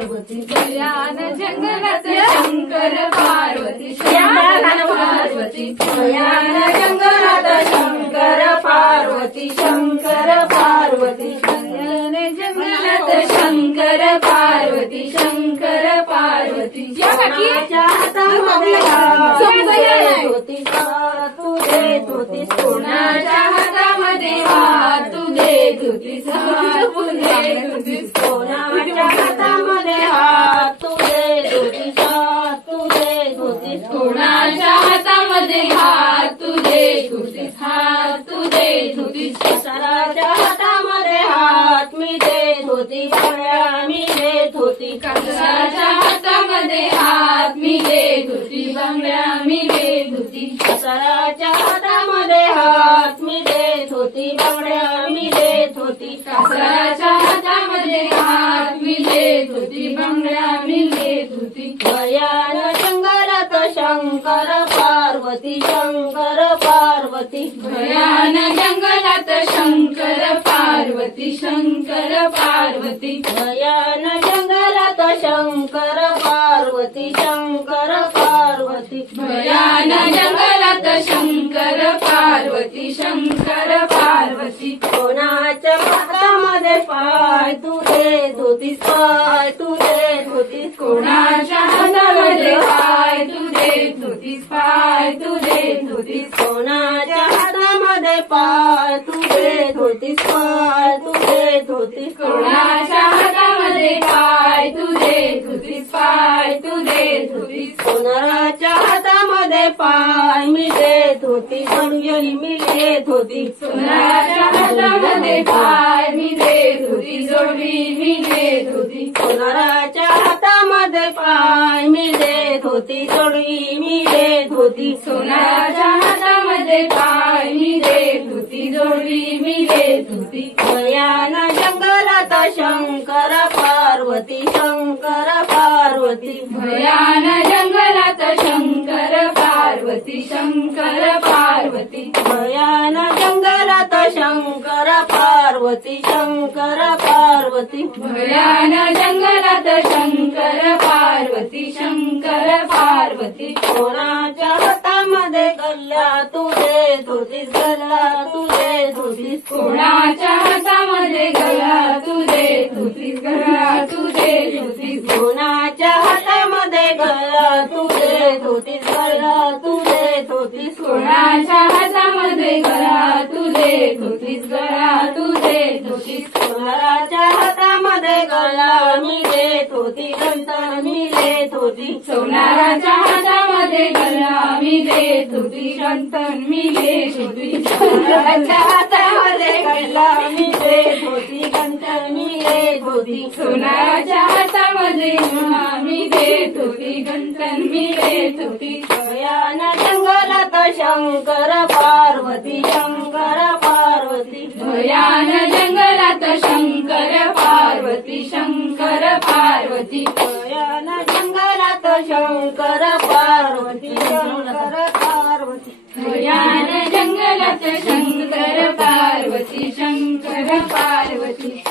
पार्वती भयान जंगलात शंकर पार्वती शंकर पार्वती भयान जंगलात शंकर पार्वती शंकर पार्वती भयान जंगलात शंकर पार्वती शंकर पार्वती कोणाच्या हातामध्ये हात होती तू देत होतीस कोणाच्या हातामध्ये हात तू देत होतीस तू देत होतीस कोणाच्या हातामध्ये हात तू देत होतीस तू देत होतीस कोणाच्या हातामध्ये हात तू देत होतीस हात तू देत होतीस कासराच्या हातामध्ये हात मी देत होती बांगड्या मी देत होती कासराच्या हातामध्ये हात मी देत होती बांगड्या मी देत होती कासराच्या हातामध्ये हात मी देत होती बांगड्या मी देत होती कासराच्या हातामध्ये हात मी देत होती बांगड्या मी देत होती भयान जंगलात शंकर पार्वती शंकर पार्वती भयान जंगलात शंकर पार्वती शंकर पार्वती भयान जंगलात शंकर पार्वती शंकर पार्वती भयान जंगलात शंकर पार्वती शंकर पार्वती कोणाच्या हातामध्ये पाय तू देत होतीस पाय तू देत होतीस कोणाच्या हातामध्ये पाय तू देत होतीस पाय तू देत होतीस कोणाच्या हातामध्ये पाय तू देत होतीस पाय तू देत होतीस कोणाच्या हातामध्ये पाय तू देत होतीस पाय तू देत होतीस कोणाच्या हातामध्ये पाय मी देत होती जोडवी मी देत होती कोणाच्या हातामध्ये पाय मी देत होती जोडवी मी देत होती कोणाच्या हातामध्ये पाय मी देत होती जोडवी मी देत होती सोनाच्या हातामध्ये पाय मी देत होती जोडवी मी देत होती भयान जंगलात शंकर पार्वती शंकर पार्वती भयान जंगलात शंकर पार्वती शंकर पार्वती भयान जंगलात शंकर पार्वती शंकर पार्वती भयान जंगलात शंकर पार्वती शंकर पार्वती कोणाच्या हातामध्ये गल्ला तू देत होतीस गल्ला तू देत होतीस कोणाच्या हातामध्ये गल्ला तू देत होतीस गल्ला तू देत होतीस कोणाच्या हातामध्ये गल्ला तू देत होतीस गल्ला तू देत होतीस कोणाच्या हातामध्ये गळा तू देत होतीस गळा तू देत होतीस कोणाच्या हातामध्ये गळा मी देत होती गंटन मी देत होती सोनाराच्या हातामध्ये गळा मी देत होती गंटन मी देत होती सोनाराच्या हातामध्ये गळा मी देत होती गंटन मी देत होती सोनाराच्या हातामध्ये गळा मी देत होती गंटन मी देत होती भयान जंगलात शंकर पार्वती शंकर पार्वती भयान जंगलात शंकर पार्वती शंकर पार्वती भयान जंगलात शंकर पार्वती शंकर पार्वती भयान जंगलात शंकर पार्वती शंकर पार्वती